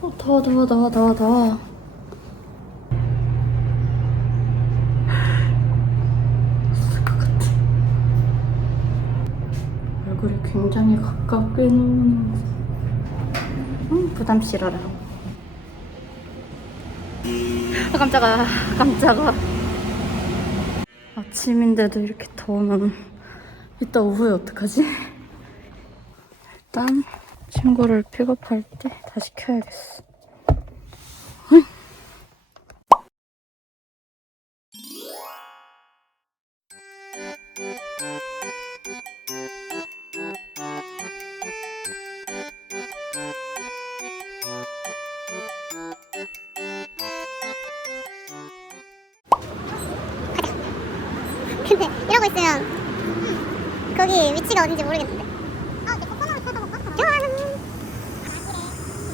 더워 더워 더워 더워 더워 같아. 얼굴이 굉장히 가깝게 나오는 음, 부담 싫어라 아 깜짝아. 깜짝아. 아침인데도 이렇게 더우면 이따 오후에 어떡하지? 일단 친구를 픽업할 때 다시 켜야겠어. 근데 이러고 있으면 거기 위치가 어딘지 모르겠는데. 아, 내 코코넛을 찾아볼까? 좋아하는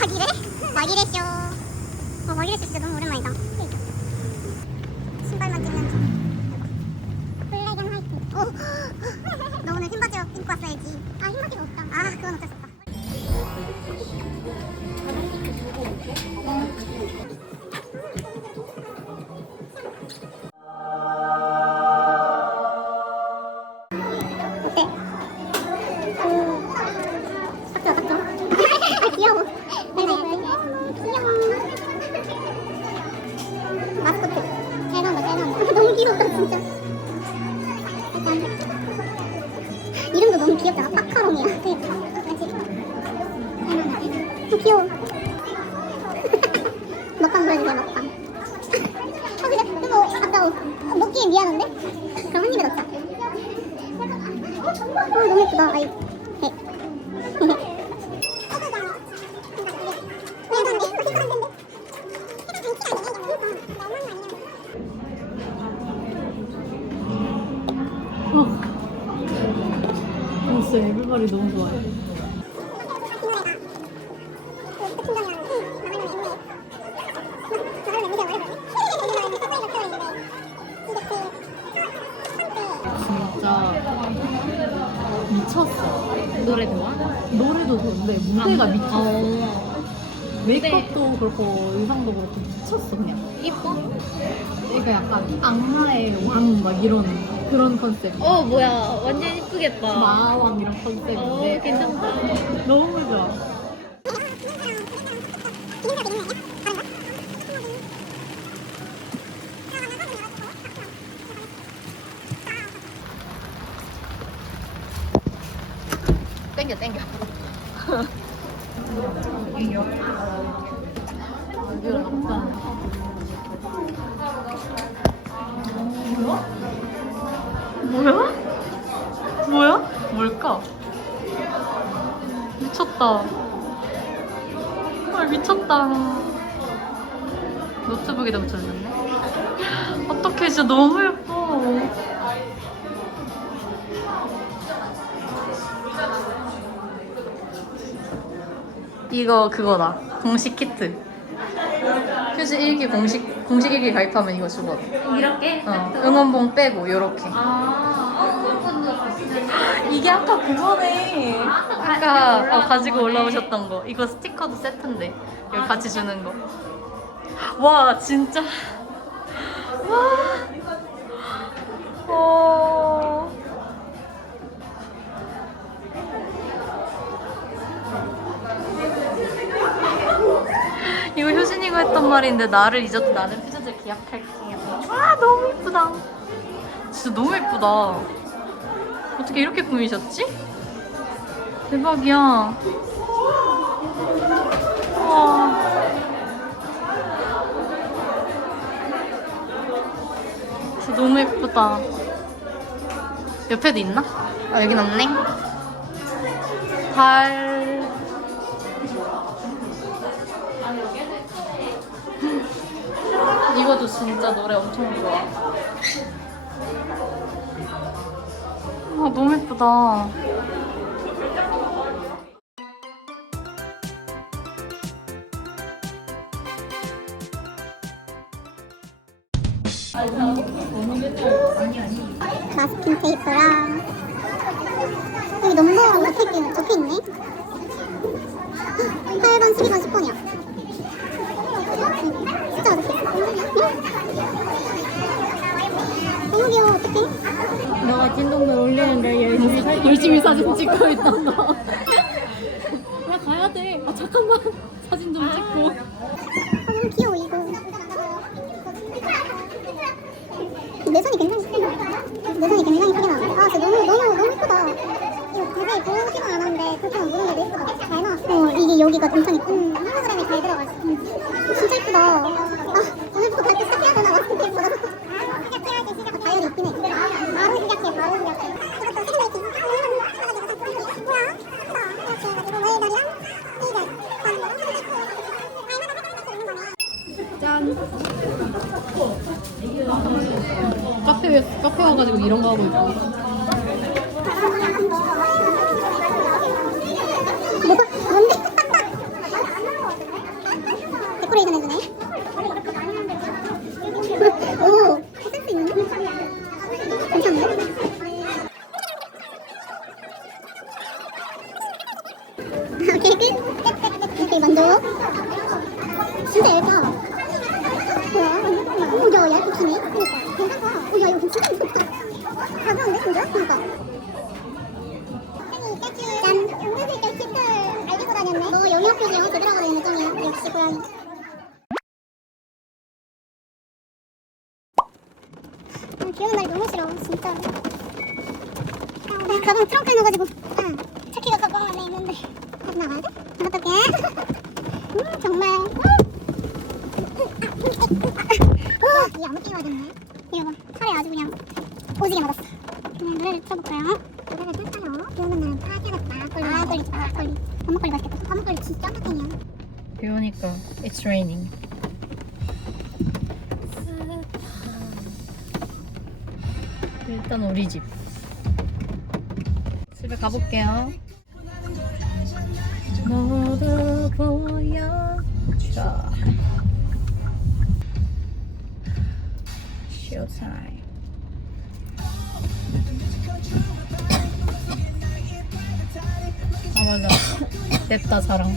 마기레? 마기레 쇼. 어, 마기레 쇼 진짜 너무 오랜만이다. 신발만 찍는 중. 블랙 앤 화이트. 오, 너 오늘 흰 바지 입고 왔어야지. 아, 흰 바지가 없다. 아, 그건 어쩔 수 없다. 이름도 너무 귀엽잖아 파카롱이야 어, 진짜 에블바리 너무 좋아해. 진짜 미쳤어. 노래 좋아? 노래도 좋은데 무대가 미쳤어. 어. 메이크업도 그렇고 의상도 그렇고 미쳤어 그냥. 이뻐? 그러니까 약간 악마의 왕 막 이런 그런 컨셉. 어 뭐야 완전 이쁘겠다. 마왕 이런 어 컨셉인데 괜찮다. 너무 좋아. 땡겨 땡겨. 뭐야? 뭐야? 뭘까? 미쳤다. 헐 미쳤다. 노트북에다 붙여줬네. 어떡해 진짜 너무 예뻐. 이거 그거다. 공식 키트. 휴지 1기 공식 공식 1기 가입하면 이거 주거든. 이렇게? 어, 응원봉 빼고 요렇게. 아, 어, 그건 이게 아까 그거네. 아까 어, 가지고 올라오셨던 거. 이거 스티커도 세트인데. 이거 같이 주는 거. 와, 진짜. 와. 와. 효진이가 했던 말인데 나를 잊어도 나는 퓨즈들 기억할게요. 와 너무 예쁘다. 진짜 너무 예쁘다. 어떻게 이렇게 꾸미셨지? 대박이야. 와. 진짜 너무 예쁘다. 옆에도 있나? 아, 여긴 없네. 발. 이것도 진짜 노래 엄청 좋아. 아, 너무 예쁘다. 마스킹 테이프랑 여기 적혀있네 적혀있네 8번, 12번, 10번이야 어떡해? 너가 진동매 올리는데 열심히 살 열심히 사진 찍고 있던 거. 나 가야 돼. 아 잠깐만 사진 좀 찍고. 아, 너무 귀여워 이거. 내 손이 굉장히 크게 나와. 내 손이 굉장히 크게 나와. 아, 진짜 너무 너무 너무 예쁘다. 이거 자세히 보지는 않았는데 그렇게 모르는 게 예쁘다. 잘 나왔어. 어, 이게 여기가 엄청 예쁜 음, 홀로그램이 잘 들어가 있어. 음. 진짜 예쁘다. 아, 오늘부터 밝게 시작해야 되나 봐. 예쁘다. 시작해야지 시작. 아, 다이어리 있긴 해. 바로 시작해. 바로 시작해. 이것도 세개 이렇게. 뭐야? 이렇게 해가지고 웨이더리랑 이거. 짠. 와가지고 이런 거 하고 있고. 고양이. 아, 비 오는 날이 너무 싫어, 진짜. 아, 내 가방 트렁크에 넣어가지고. 아, 차키가 가방 안에 있는데. 다시 나가야 돼? 어떡해? 음, 정말. 와, 이 아무 끼가 됐네. 이거 봐, 팔에 아주 그냥 오지게 맞았어. 그냥 노래를 틀어볼까요? 노래를 틀까요? 비 오는 날은 파티였다. 막걸리. 아, 막걸리, 아, 막걸리. 밥먹거리 맛있겠다. 밥먹거리 진짜 땡이야. 비 오니까 it's raining. 일단 우리 집. 집에 가볼게요. 모두 보여줘. 쇼타임. 아 맞아. 냅다 사랑.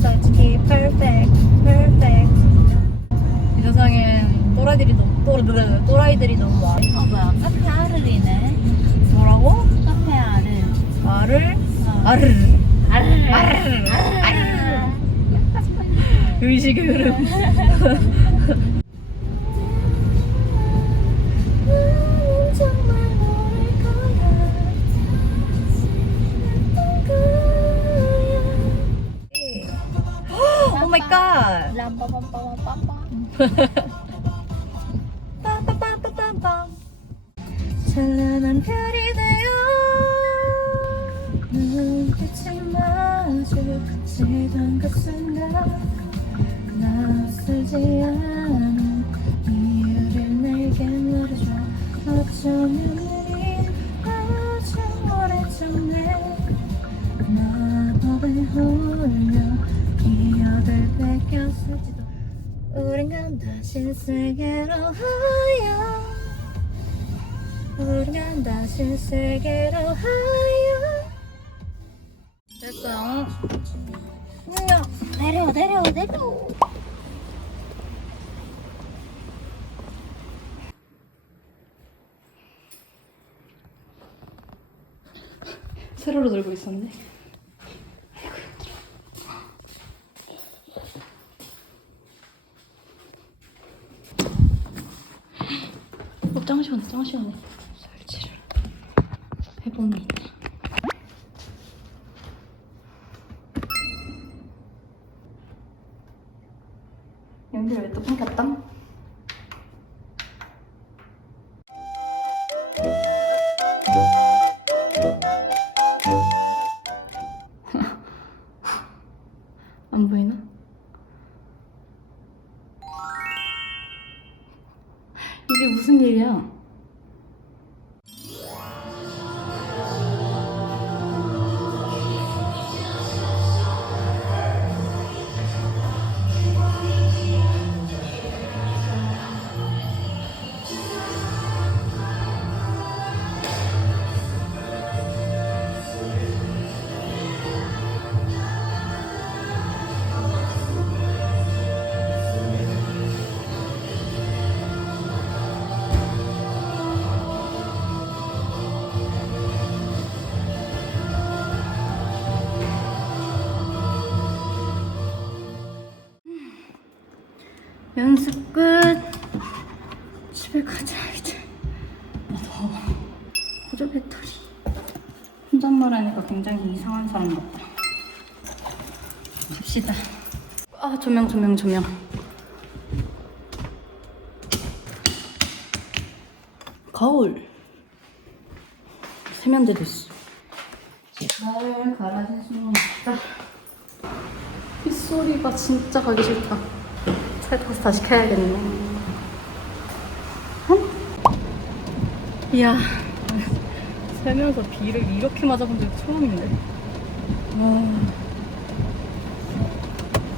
솔직히 perfect, perfect 이 세상엔 또라이들이 너무 또라, 또라이들이 너무 많아 어 뭐야 카페 아르리네. 뭐라고? 카페 아르. 알을? 어. 알을 아르. 알을 알을 의식의 흐름 찬란한 별이 되어 눈빛이 마주치던 그 순간 낯설지 않은 이유를 내게 물어줘. 어쩌면 간 다시 세계로 하여 간 다시 세계로 하여 됐어요 내려 내려 내려. 세로로 들고 있었네 어, 짱 시원해 짱 시원해 설치를 해봅니다 연기를 왜또 끊겼다? 이게 무슨 일이야? 연습 끝. 집에 가자 이제. 아 더워. 보조 배터리. 혼잣말 하니까 굉장히 이상한 사람 같다. 갑시다. 아 조명 조명 조명. 거울. 세면대도 있어. 잘 갈아줄 수는 없다. 빗소리가 진짜 가기 싫다. 살타서 다시 켜야겠네. 한? 이야. 살면서 비를 이렇게 맞아본 적 처음인데. 와.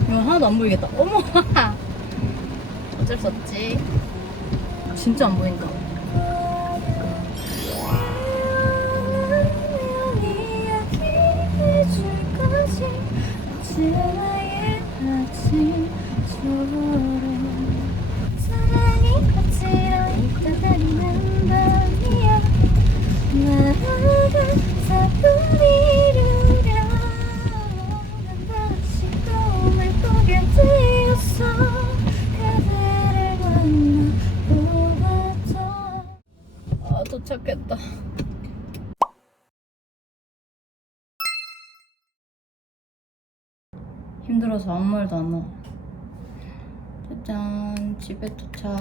이건 하나도 안 보이겠다. 어머! 어쩔 수 없지. 진짜 안 보인다. 아, 도착했다. 힘들어서 아무 말도 안 나와. 짜잔, 집에 도착.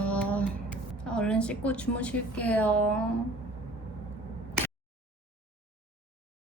자, 얼른 씻고 주무실게요.